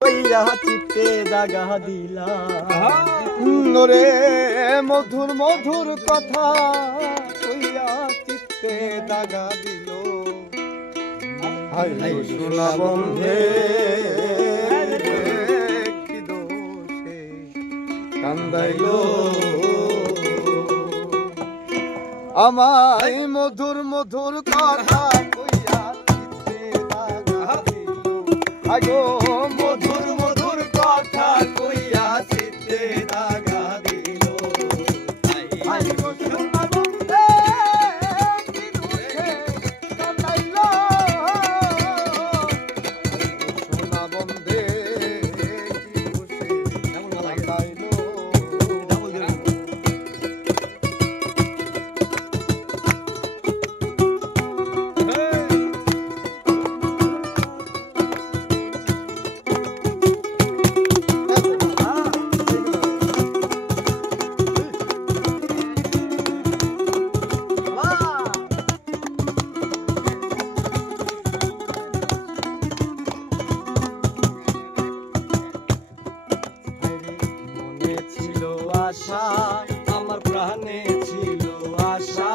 কইয়া চিত্তে দাগা দিলা নোরে মধুর মধুর কথা কইয়া চিত্তে দাগা দিল সোনা বন্ধে কি দোষে কান্দাইলো আমায় মধুর মধুর কথা কইয়া চিত্তে দাগা দিল আগো মধুর মধুর কথা কইয়া চিত্তে দাগা দিল আগো সোনা বন্ধে কি দোষে কান্দাইলো সোনা বন্ধে কি দোষে কান্দাইলো আশা আমার প্রাণে ছিল আশা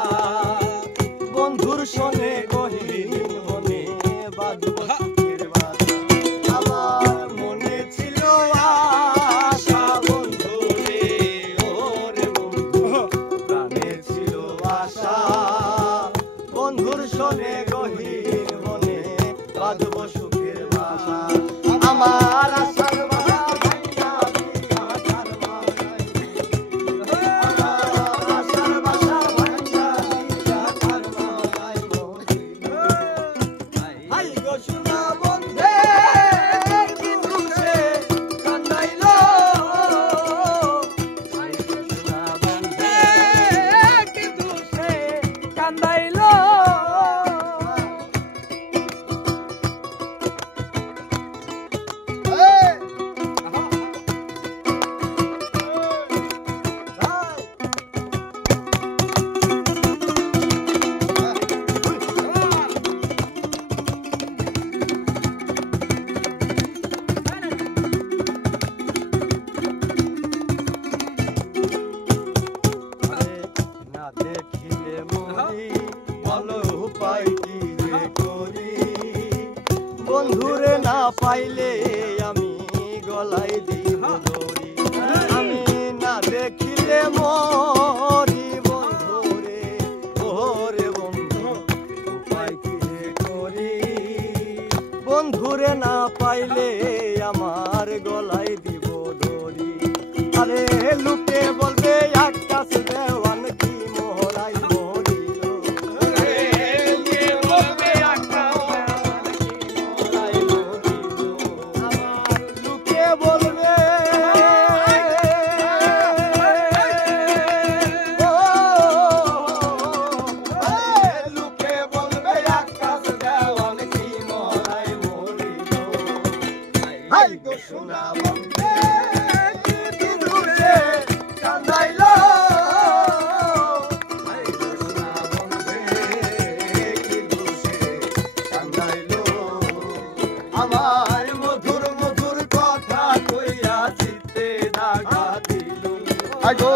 বন্ধুর শোনে গহীন মনে বাঁধব সুখের বাসা আমার মনে ছিল আশা বন্ধু রে ওরে বন্ধু প্রাণে ছিল আশা বন্ধুর শোনে গহীন মনে বাঁধব সুখের বাসা আমার আশার দেখিলে মরি ভালো উপায় কি রে করি বন্ধুরে না পাইলে আমি গলায় দিব দড়ি আমি না দেখিলে মরি বন্ধুরে ওরে বন্ধু উপায় কি রে করি বন্ধুরে না পাইলে আমার গলায় দিব দড়ি আরে লুকে বলবে আকাশ দেওয়ান কি মোহরাই মরিল লুকে বলবে আকাশ দেওয়ান কি মোহরাই মরিল আমার লুকে বলবে লুকে বলবে আকাশ দেওয়ান কি মোহরাই মরিল হাই গো সোনা বন্ধে আমার মধুর মধুর কথা কইয়া চিত্তে দাগা দিল আগো